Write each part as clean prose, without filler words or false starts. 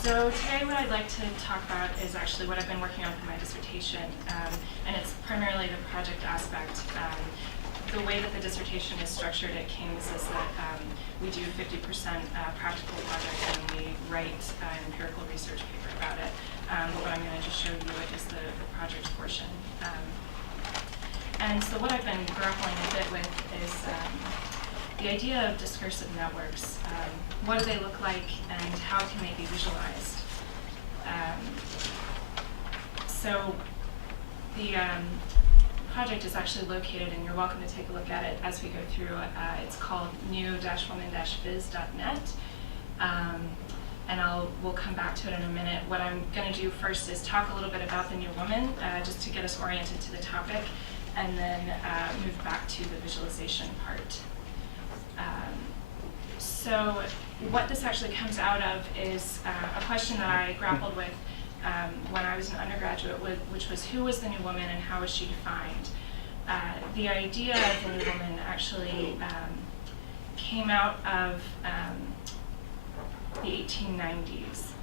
So today what I'd like to talk about is actually what I've been working on for my dissertation, and it's primarily the project aspect. The way that the dissertation is structured at King's is that we do 50% practical project and we write an empirical research paper about it. But what I'm going to just show you is the project portion. And so what I've been grappling a bit with is the idea of discursive networks. What do they look like and how can they be visualized? So the project is actually located, and you're welcome to take a look at it as we go through. It's called new-woman-viz.net. And we'll come back to it in a minute. What I'm going to do first is talk a little bit about the New Woman, just to get us oriented to the topic, and then move back to the visualization part. So what this actually comes out of is a question that I grappled with when I was an undergraduate, which was who was the New Woman and how was she defined? The idea of the New Woman actually came out of the 1890s.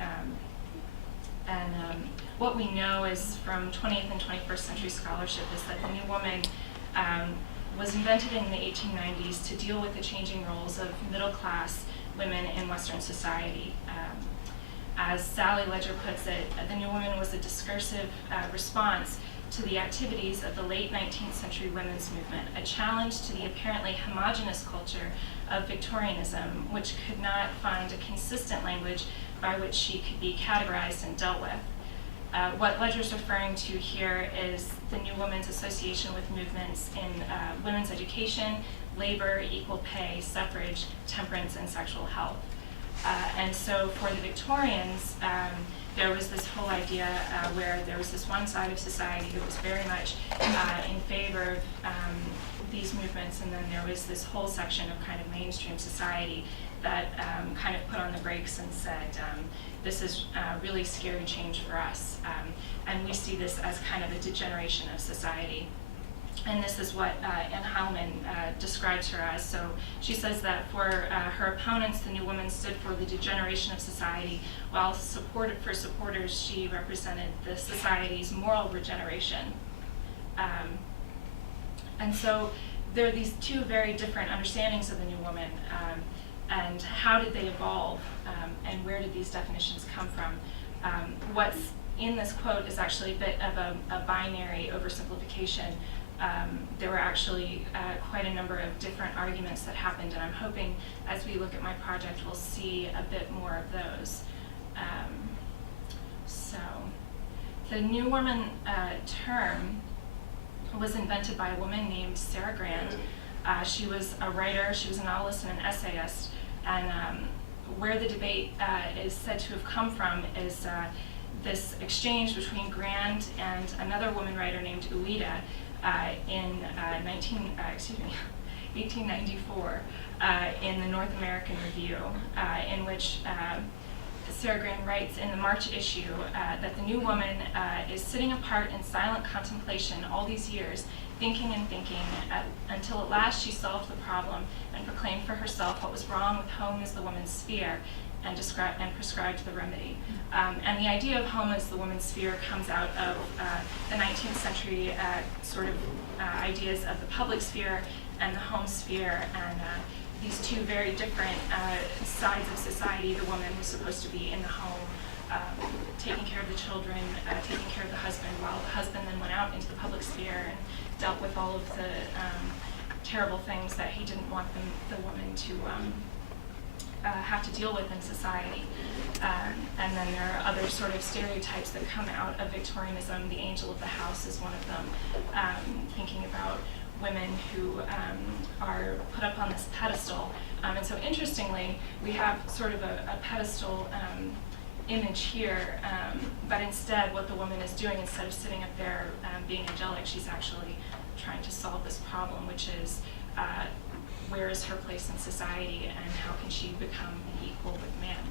What we know is from 20th and 21st century scholarship is that the New Woman was invented in the 1890s to deal with the changing roles of middle-class women in Western society. As Sally Ledger puts it, the New Woman was a discursive response to the activities of the late 19th century women's movement, a challenge to the apparently homogenous culture of Victorianism, which could not find a consistent language by which she could be categorized and dealt with. What Ledger's referring to here is the New Woman's association with movements in women's education, labor, equal pay, suffrage, temperance, and sexual health. And so for the Victorians, there was this whole idea where there was this one side of society that was very much in favor of these movements, and then there was this whole section of kind of mainstream society that kind of put on the brakes and said, this is really scary change for us. And we see this as kind of a degeneration of society. And this is what Anne Heilman describes her as. So she says that for her opponents, the New Woman stood for the degeneration of society, while for supporters, she represented the society's moral regeneration. And so there are these two very different understandings of the New Woman, and how did they evolve, and where did these definitions come from? What's in this quote is actually a bit of a binary oversimplification. There were actually quite a number of different arguments that happened, and I'm hoping as we look at my project we'll see a bit more of those. So the New Woman term was invented by a woman named Sarah Grand. She was a writer, she was a novelist and an essayist, and where the debate is said to have come from is this exchange between Grand and another woman writer named Ueda in 1894 in the North American Review, in which Sarah Grand writes in the March issue that the New Woman is sitting apart in silent contemplation all these years, thinking and thinking, until at last she solved the problem and proclaimed for herself what was wrong with home as the woman's sphere, and prescribed the remedy. And the idea of home as the woman's sphere comes out of the 19th century sort of ideas of the public sphere and the home sphere, and these two very different sides of society. The woman was supposed to be in the home, taking care of the children, taking care of the husband, while the husband then went out into the public sphere and dealt with all of the terrible things that he didn't want the woman to have to deal with in society. And then there are other sort of stereotypes that come out of Victorianism. The angel of the house is one of them, thinking about women who are put up on this pedestal. And so interestingly, we have sort of a pedestal image here, but instead what the woman is doing, instead of sitting up there being angelic, she's actually trying to solve this problem, which is where is her place in society and how can she become equal with man?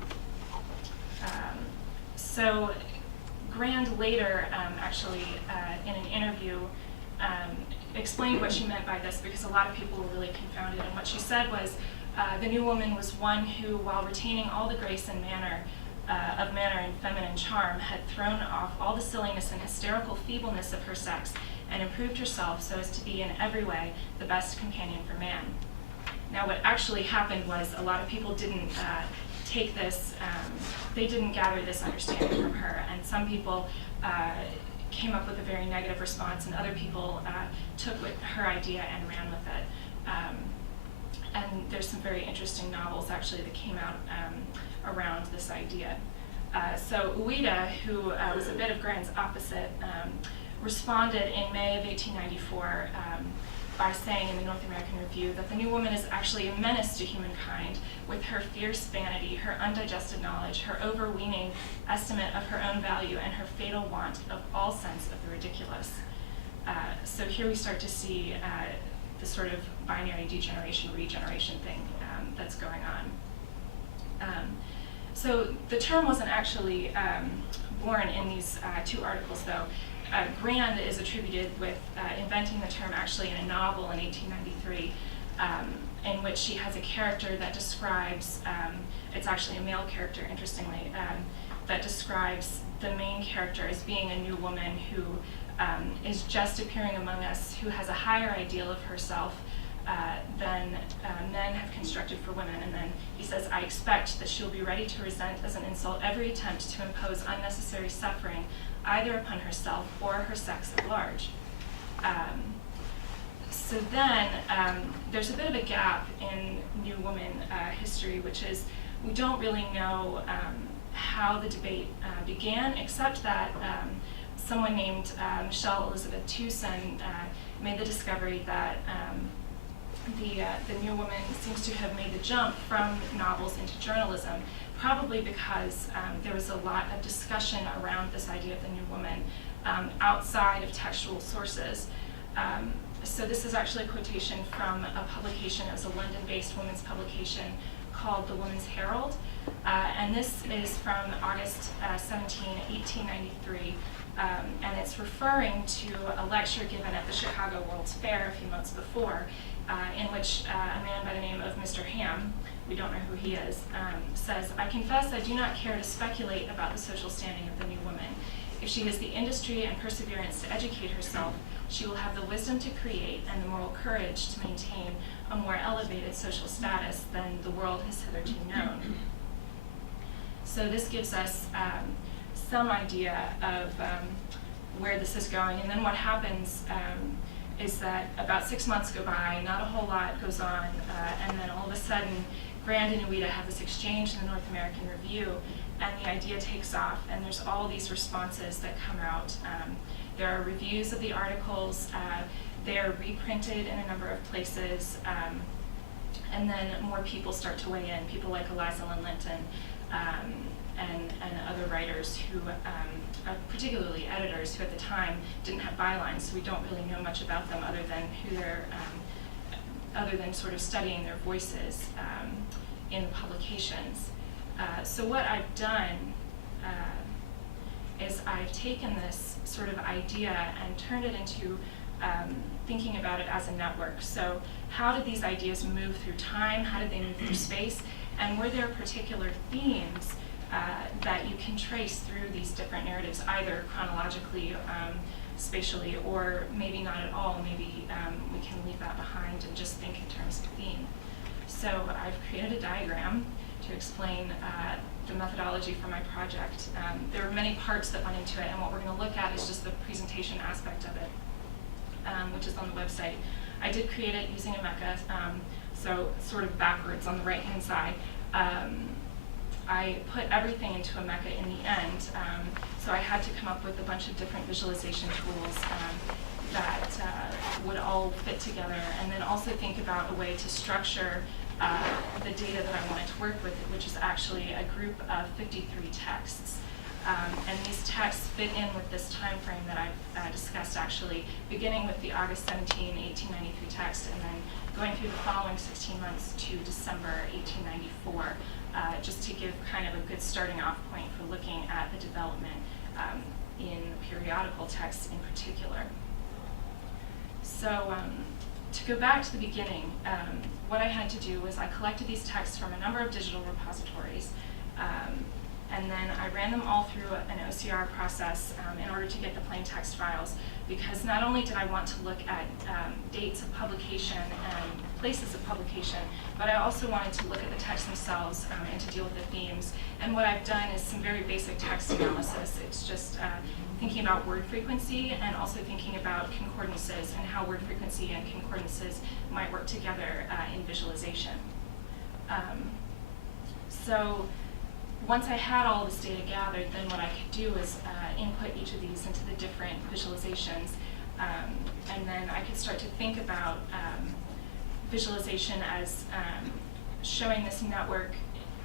So Grand later actually in an interview explained what she meant by this, because a lot of people were really confounded. And what she said was the New Woman was one who, while retaining all the grace and manner of manner and feminine charm had thrown off all the silliness and hysterical feebleness of her sex and improved herself so as to be in every way the best companion for man. Now what actually happened was a lot of people didn't take this, they didn't gather this understanding from her, and some people came up with a very negative response, and other people took her idea and ran with it. And there's some very interesting novels actually that came out around this idea. So Ouida, who was a bit of Grand's opposite, responded in May of 1894 by saying in the North American Review that the new woman is actually a menace to humankind with her fierce vanity, her undigested knowledge, her overweening estimate of her own value, and her fatal want of all sense of the ridiculous. So here we start to see the sort of binary degeneration, regeneration thing that's going on. So the term wasn't actually born in these two articles, though. Grand is attributed with inventing the term actually in a novel in 1893, in which she has a character that describes, it's actually a male character, interestingly, that describes the main character as being a new woman who is just appearing among us, who has a higher ideal of herself than men have constructed for women. And then he says, I expect that she'll be ready to resent as an insult every attempt to impose unnecessary suffering either upon herself or her sex at large. So then there's a bit of a gap in New Woman history, which is we don't really know how the debate began, except that someone named Michelle Elizabeth Tewson made the discovery that the New Woman seems to have made the jump from novels into journalism, probably because there was a lot of discussion around this idea of the New Woman outside of textual sources. So this is actually a quotation from a publication. It was a London-based women's publication called the Women's Herald. And this is from August 17, 1893. And it's referring to a lecture given at the Chicago World's Fair a few months before, in which a man by the name of Mr. Ham, we don't know who he is, says, I confess I do not care to speculate about the social standing of the new woman. If she has the industry and perseverance to educate herself, she will have the wisdom to create and the moral courage to maintain a more elevated social status than the world has hitherto known. So this gives us some idea of where this is going. And then what happens is that about 6 months go by, not a whole lot goes on, and then all of a sudden, Grand and Ouida have this exchange in the North American Review, and the idea takes off, and there's all these responses that come out. There are reviews of the articles, they are reprinted in a number of places, and then more people start to weigh in, people like Eliza Lynn Linton, and other writers who, particularly editors who at the time didn't have bylines, so we don't really know much about them other than who they're, other than sort of studying their voices in the publications. So what I've done is I've taken this sort of idea and turned it into thinking about it as a network. So how did these ideas move through time? How did they move through space? And were there particular themes that you can trace through these different narratives, either chronologically, spatially, or maybe not at all? Maybe we can leave that behind and just think in terms of theme. So I've created a diagram to explain the methodology for my project. There were many parts that went into it, and what we're going to look at is just the presentation aspect of it, which is on the website. I did create it using a mecha, so sort of backwards on the right-hand side. I put everything into a mecha in the end, so I had to come up with a bunch of different visualization tools that would all fit together, and then also think about a way to structure the data that I wanted to work with, which is actually a group of 53 texts. And these texts fit in with this time frame that I've discussed, actually, beginning with the August 17, 1893 text, and then going through the following 16 months to December 1894, just to give kind of a good starting off point for looking at the development in periodical texts in particular. So to go back to the beginning, what I had to do was I collected these texts from a number of digital repositories, and then I ran them all through an OCR process in order to get the plain text files, because not only did I want to look at dates of publication and places of publication, but I also wanted to look at the texts themselves and to deal with the themes. And what I've done is some very basic text analysis. It's just thinking about word frequency and also thinking about concordances and how word frequency and concordances might work together in visualization. So once I had all this data gathered, then what I could do is input each of these into the different visualizations, and then I could start to think about visualization as showing this network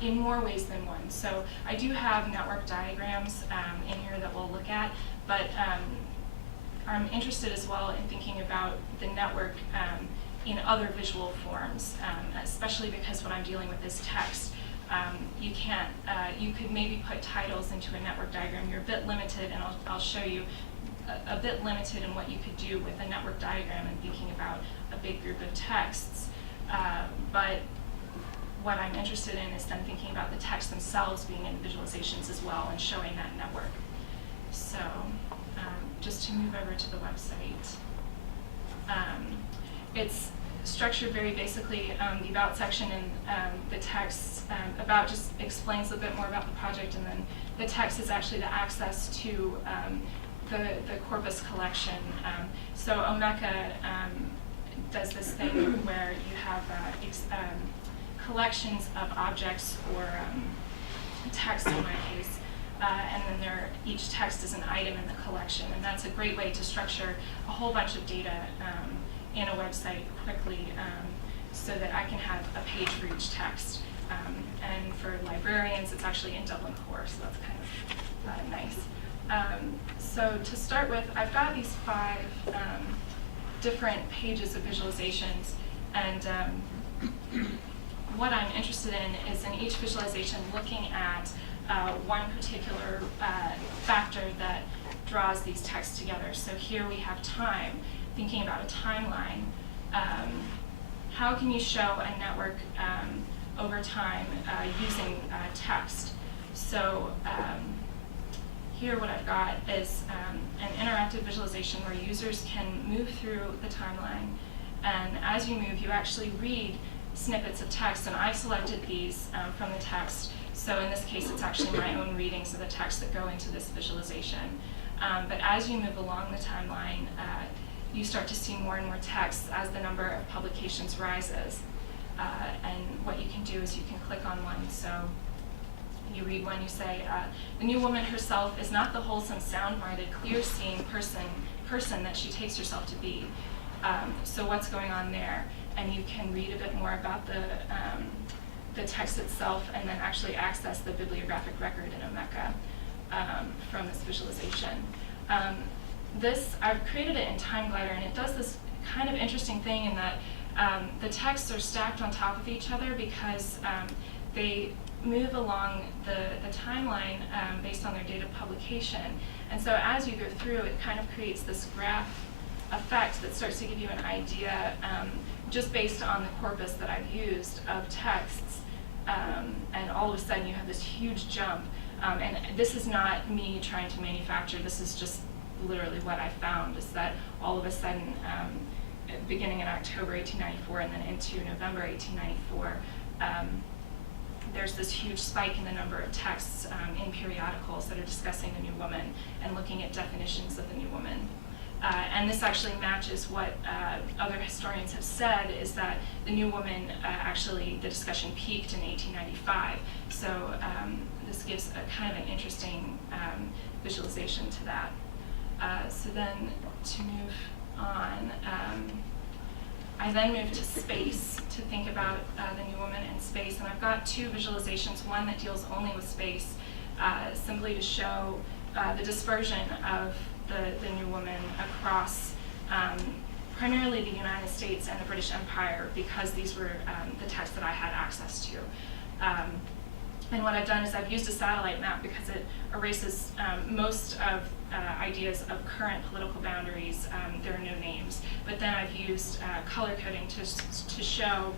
in more ways than one. So I do have network diagrams in here that we'll look at, but I'm interested as well in thinking about the network in other visual forms, especially because when I'm dealing with this text, you can't, you could maybe put titles into a network diagram. You're a bit limited, and I'll show you a bit limited in what you could do with a network diagram and thinking about a big group of texts. But what I'm interested in is then thinking about the texts themselves being in visualizations as well and showing that network. So just to move over to the website. It's structured very basically. The About section in the text, About just explains a bit more about the project, and then the text is actually the access to the corpus collection. So Omeka does this thing where you have collections of objects or text in my case, and then each text is an item in the collection, and that's a great way to structure a whole bunch of data in a website quickly, so that I can have a page for each text. And for librarians, it's actually in Dublin Core, so that's kind of nice. So to start with, I've got these 5 different pages of visualizations, and what I'm interested in is in each visualization looking at one particular factor that draws these texts together. So here we have time, thinking about a timeline. How can you show a network over time using text? So here what I've got is an interactive visualization where users can move through the timeline, and as you move, you actually read snippets of text, and I've selected these from the text. So in this case, it's actually my own readings of the text that go into this visualization. But as you move along the timeline, you start to see more and more text as the number of publications rises. And what you can do is you can click on one. So you read one, you say, the new woman herself is not the wholesome, sound-minded, clear-seeing person that she takes herself to be. So what's going on there? And you can read a bit more about the text itself, and then actually access the bibliographic record in Omeka from this visualization. I've created it in Time Glider, and it does this kind of interesting thing in that the texts are stacked on top of each other because they move along the timeline based on their date of publication. And so as you go through, it kind of creates this graph effect that starts to give you an idea just based on the corpus that I've used of texts, and all of a sudden you have this huge jump. And this is not me trying to manufacture, this is just literally what I found, is that all of a sudden, beginning in October 1894 and then into November 1894, there's this huge spike in the number of texts in periodicals that are discussing the new woman and looking at definitions of the new woman. And this actually matches what other historians have said, is that the new woman, actually the discussion peaked in 1895. So this gives a kind of an interesting visualization to that. So then to move on, I then moved to space to think about the new woman in space. And I've got 2 visualizations, one that deals only with space, simply to show the dispersion of the new woman across primarily the United States and the British Empire, because these were the texts that I had access to. And what I've done is I've used a satellite map because it erases most of ideas of current political boundaries, there are no names. But then I've used color coding to show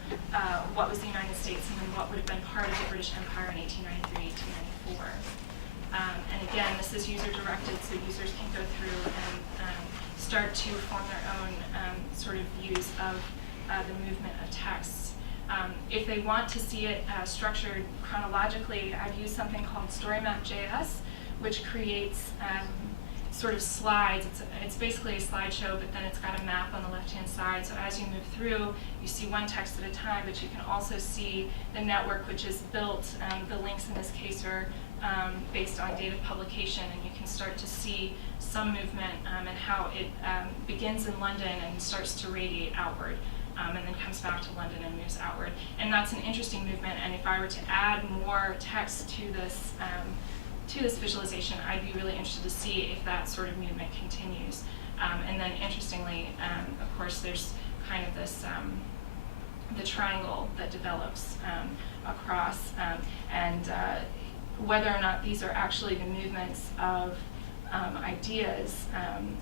what was the United States and then what would have been part of the British Empire in 1893, 1894. And again, this is user-directed, so users can go through and start to form their own sort of views of the movement of texts. If they want to see it structured chronologically, I've used something called StoryMap.js, which creates sort of slides. It's basically a slideshow, but then it's got a map on the left-hand side. So as you move through, you see one text at a time, but you can also see the network, which is built. The links in this case are based on date of publication, and you can start to see some movement and how it begins in London and starts to radiate outward. And then comes back to London and moves outward. And that's an interesting movement, and if I were to add more text to this visualization, I'd be really interested to see if that sort of movement continues. And then interestingly, of course, there's kind of this, the triangle that develops across, and whether or not these are actually the movements of ideas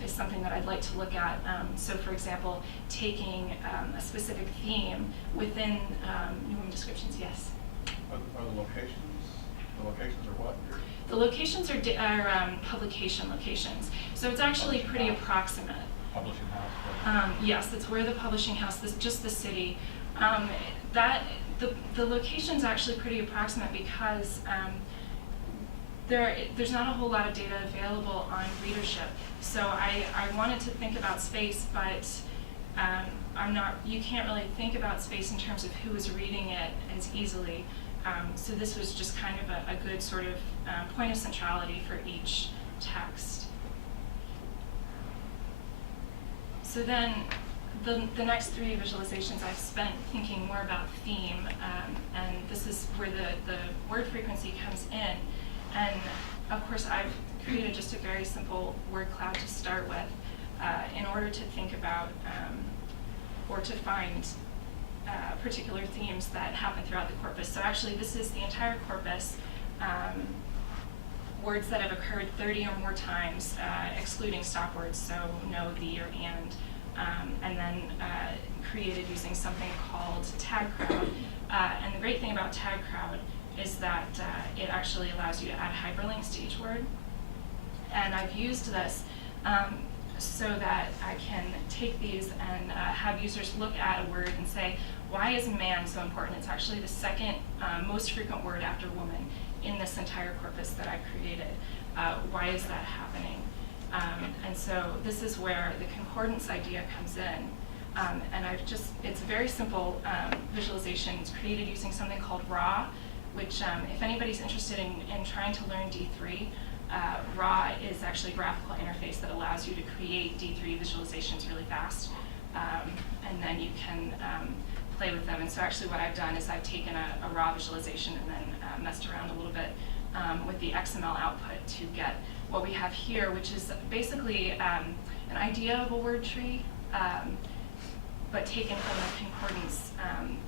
is something that I'd like to look at. So for example, taking a specific theme within new women descriptions, yes? Are the locations are what? The locations are publication locations. So it's actually pretty approximate. Publishing house? Yes, that's where the publishing house, just the city. The location's actually pretty approximate because there's not a whole lot of data available on readership. So I wanted to think about space, but you can't really think about space in terms of who is reading it as easily. So this was just kind of a good sort of point of centrality for each text. So then the next three visualizations I've spent thinking more about theme, and this is where the word frequency comes in. And of course, I've created just a very simple word cloud to start with in order to think about or to find particular themes that happen throughout the corpus. So actually, this is the entire corpus, words that have occurred 30 or more times, excluding stop words, so no, the, or and then created using something called tag crowd. And the great thing about tag crowd is that it actually allows you to add hyperlinks to each word. And I've used this so that I can take these and have users look at a word and say, why is man so important? It's actually the second most frequent word after woman in this entire corpus that I've created. Why is that happening? And so this is where the concordance idea comes in. And it's a very simple visualization. It's created using something called RAW, which if anybody's interested in trying to learn D3, RAW is actually a graphical interface that allows you to create D3 visualizations really fast. And then you can play with them. And so actually what I've done is I've taken a RAW visualization and then messed around a little bit with the XML output to get what we have here, which is basically an idea of a word tree, but taken from the concordance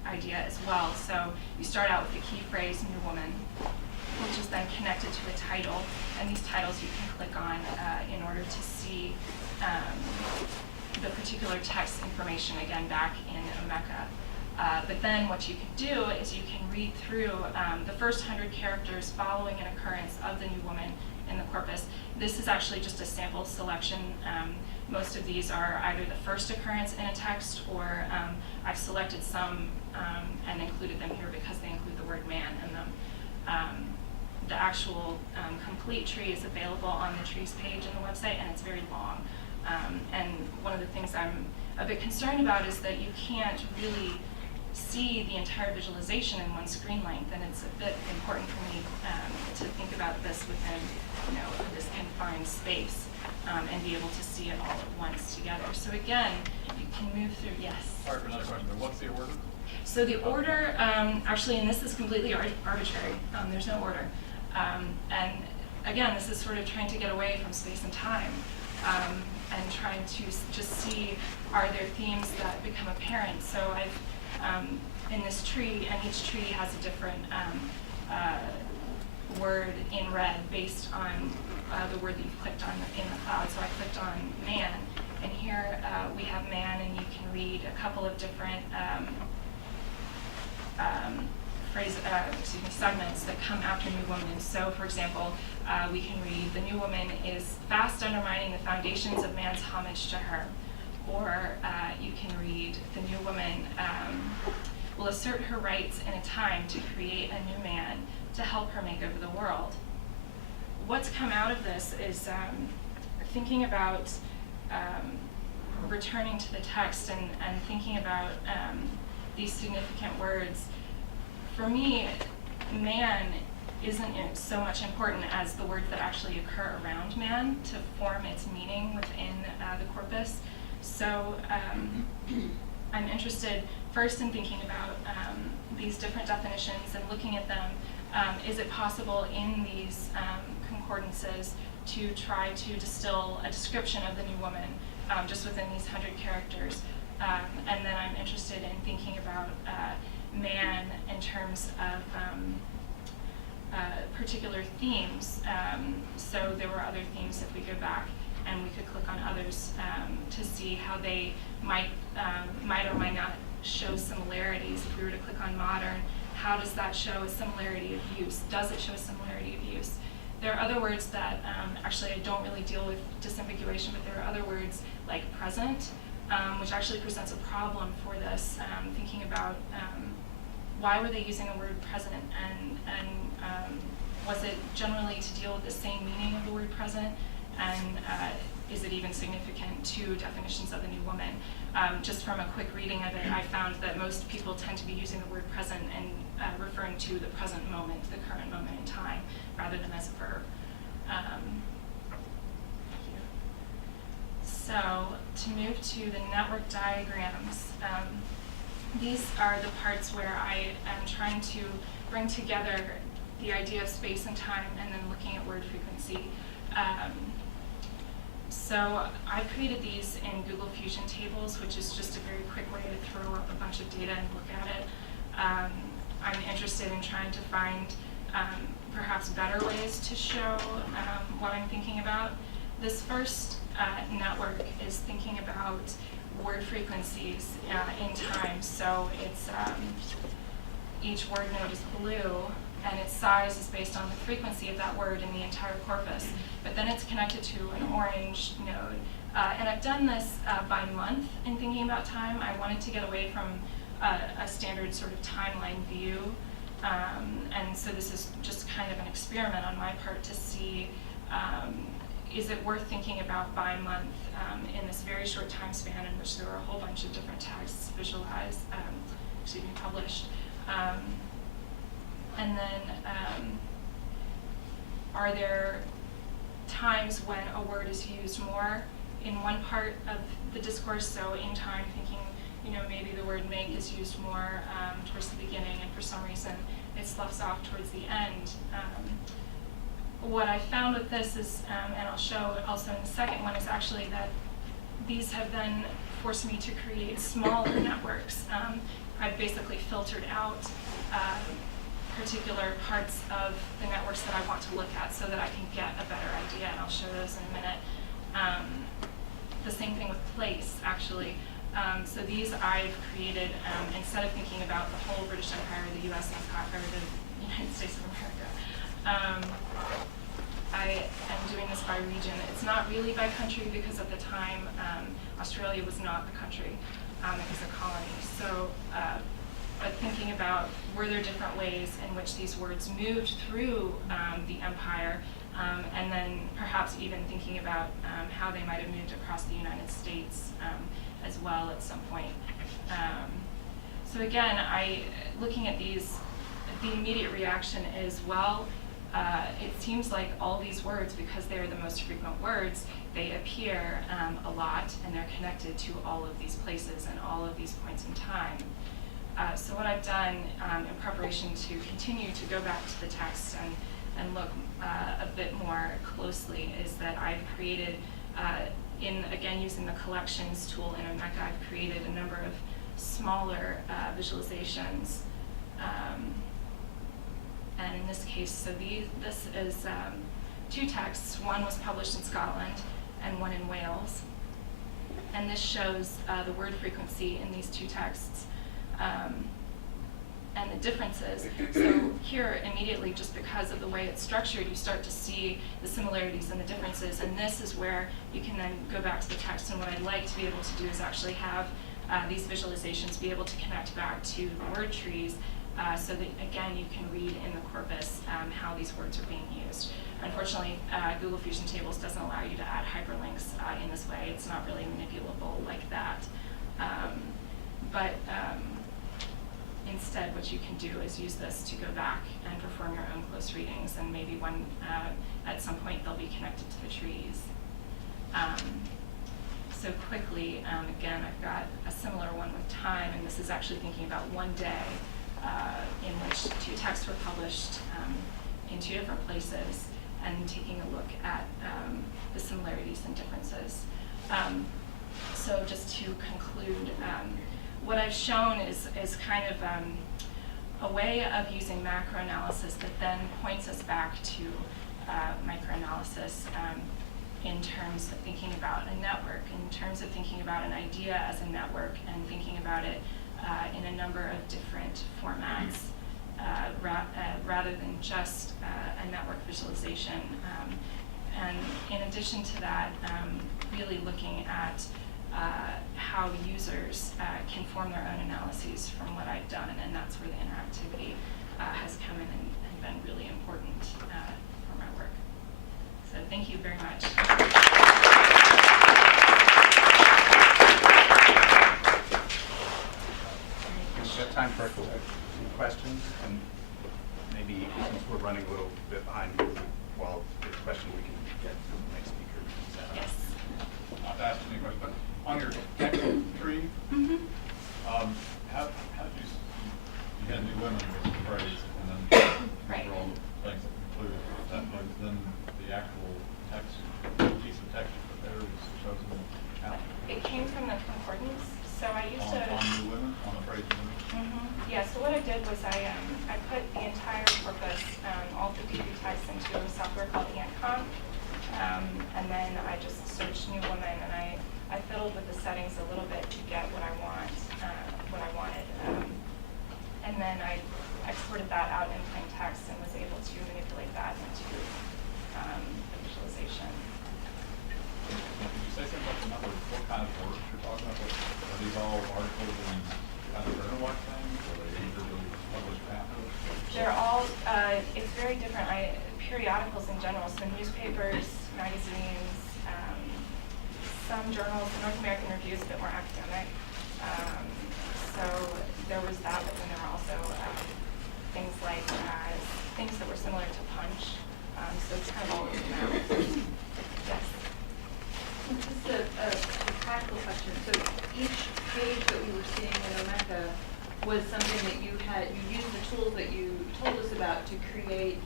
idea as well. So you start out with the key phrase, new woman, which is then connected to a title, and these titles you can click on in order to see the particular text information, again, back in Omeka. But then what you can do is you can read through the first 100 characters following an occurrence of the new woman in the corpus. This is actually just a sample selection. Most of these are either the first occurrence in a text, or I've selected some and included them here because they include the word man in them. The actual complete tree is available on the trees page in the website, and it's very long. And one of the things I'm a bit concerned about is that you can't really see the entire visualization in one screen length, and it's a bit important for me to think about this within this confined space and be able to see it all at once together. So again, you can move through, yes? Sorry for another question, but what's the order? So the order, actually, and this is completely arbitrary, there's no order. And again, this is sort of trying to get away from space and time and trying to just see, are there themes that become apparent? So I've, in this tree, and each tree has a different word in red based on the word that you clicked on in the cloud. So I clicked on man, and here we have man, and you can read a couple of different segments that come after new woman. So, for example, we can read, the new woman is fast undermining the foundations of man's homage to her. Or you can read, the new woman will assert her rights in a time to create a new man to help her make over the world. What's come out of this is thinking about returning to the text and thinking about these significant words. For me, man isn't so much important as the words that actually occur around man to form its meaning within the corpus. So I'm interested first in thinking about these different definitions and looking at them. Is it possible in these concordances to try to distill a description of the new woman just within these 100 characters? And then I'm interested in thinking about man in terms of particular themes. So there were other themes if we go back, and we could click on others to see how they might or might not show similarities. If we were to click on modern, how does that show a similarity of use? Does it show a similarity of use? There are other words that actually I don't really deal with disambiguation, but there are other words like present, which actually presents a problem for this, thinking about why were they using the word present, and was it generally to deal with the same meaning of the word present, and is it even significant to definitions of the new woman? Just from a quick reading of it, I found that most people tend to be using the word present and referring to the present moment, the current moment in time, rather than as a verb. So to move to the network diagrams, these are the parts where I am trying to bring together the idea of space and time and then looking at word frequency. So I created these in Google Fusion tables, which is just a very quick way to throw up a bunch of data and look at it. I'm interested in trying to find perhaps better ways to show what I'm thinking about. This first network is thinking about word frequencies in time. So it's each word node is blue, and its size is based on the frequency of that word in the entire corpus. But then it's connected to an orange node. And I've done this by month in thinking about time. I wanted to get away from a standard sort of timeline view. And so this is just kind of an experiment on my part to see, is it worth thinking about by month in this very short time span in which there were a whole bunch of different texts visualized, published. And then are there times when a word is used more in one part of the discourse? So in time, thinking, maybe the word make is used more towards the beginning, and for some reason it sloughs off towards the end. What I found with this is, and I'll show also in the second one, is actually that these have then forced me to create smaller networks. I've basically filtered out particular parts of the networks that I want to look at so that I can get a better idea, and I'll show those in a minute. The same thing with place, actually. So these I've created, instead of thinking about the whole British Empire, the US Empire, or the United States of America. I am doing this by region. It's not really by country because at the time, Australia was not a country, it was a colony. So, but thinking about, were there different ways in which these words moved through the empire, and then perhaps even thinking about how they might have moved across the United States as well at some point. So again, looking at these, the immediate reaction is, well, it seems like all these words, because they are the most frequent words, they appear a lot, and they're connected to all of these places and all of these points in time. So what I've done in preparation to continue to go back to the text and look a bit more closely is that I've created, again using the collections tool in Omeka, I've created a number of smaller visualizations. And in this case, so this is 2 texts. One was published in Scotland and one in Wales. And this shows the word frequency in these 2 texts and the differences. So here, immediately, just because of the way it's structured, you start to see the similarities and the differences. And this is where you can then go back to the text. And what I'd like to be able to do is actually have these visualizations be able to connect back to the word trees so that, again, you can read in the corpus how these words are being used. Unfortunately, Google Fusion Tables doesn't allow you to add hyperlinks in this way. It's not really manipulable like that. Instead, what you can do is use this to go back and perform your own close readings, and maybe when at some point they'll be connected to the trees. So quickly, again, I've got a similar one with time, and this is actually thinking about one day in which 2 texts were published in 2 different places, and taking a look at the similarities and differences. So just to conclude, what I've shown is kind of a way of using macroanalysis that then points us back to microanalysis in terms of thinking about a network, in terms of thinking about an idea as a network, and thinking about it in a number of different formats rather than just a network visualization. And in addition to that, really looking at how users can form their own analyses from what I've done, and that's where the interactivity has come in and been really important for my work. So thank you very much. We've got time for some questions, and maybe since we're running a little bit behind, while there's a question, we can get to the next speaker. Yes. Not to ask any questions, but on your text tree, how did you had new women was the phrase, and then Right. all the things that included that, but then the actual text, piece of text you put there was chosen out It came from the concordance, so I used to. on new women, on the phrase women. Yeah, so what I did was I put the entire corpus, all 53 texts, into a software called AntComp, and then I just searched new woman, and I fiddled with the settings a little bit to get what I wanted, and then I exported that out in plain text and was able to manipulate that into the visualization. Can you say something about the number, what kind of works you're talking about? Are these all articles and kind of journal-like things, or are they individually published pamphlets? They're all, it's very different. Periodicals in general, so newspapers, magazines, some journals. The North American Review is a bit more academic. So there was that, but then there were also things like things that were similar to Punch. So it's kind of all over the map. Yes. Just a practical question. So each page that we were seeing in Omeka was something that you used the tools that you told us about to create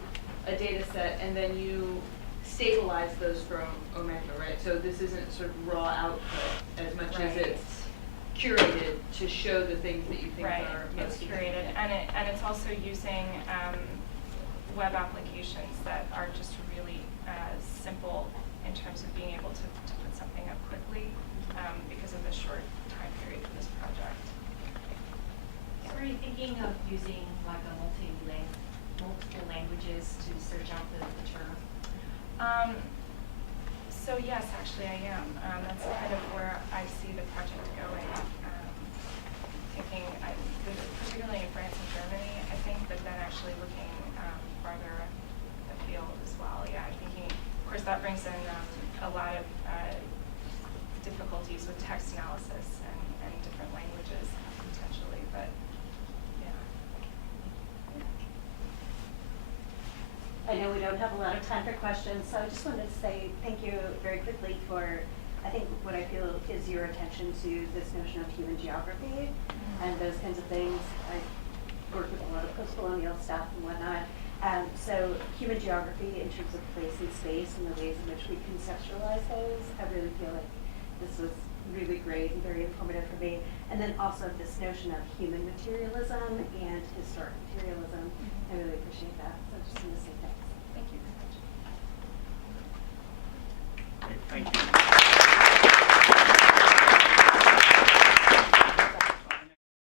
a data set, and then you stabilize those from Omeka, right? So this isn't sort of raw output as much as Right. it's curated to show the things that you think Right, are it's most curated, significant. and it's also using web applications that are just really simple in terms of being able to put something up quickly because of the short time period for this project. So are you thinking of using like a multiple languages to search out the term? So yes, actually I am. That's kind of where I see the project going. Thinking, particularly in France and Germany, I think, but then actually looking farther afield as well. Yeah, I'm thinking, of course, that brings in a lot of difficulties with text analysis and different languages potentially, but yeah. I know we don't have a lot of time for questions, so I just wanted to say thank you very quickly for, I think, what I feel is your attention to this notion of human geography and those kinds of things. I work with a lot of post-colonial stuff and whatnot. So human geography in terms of place and space and the ways in which we conceptualize those, I really feel like this was really great and very informative for me. And then also this notion of human materialism and historic materialism. I really appreciate that. So I just want to say thanks. Thank you very much. Great, thank you.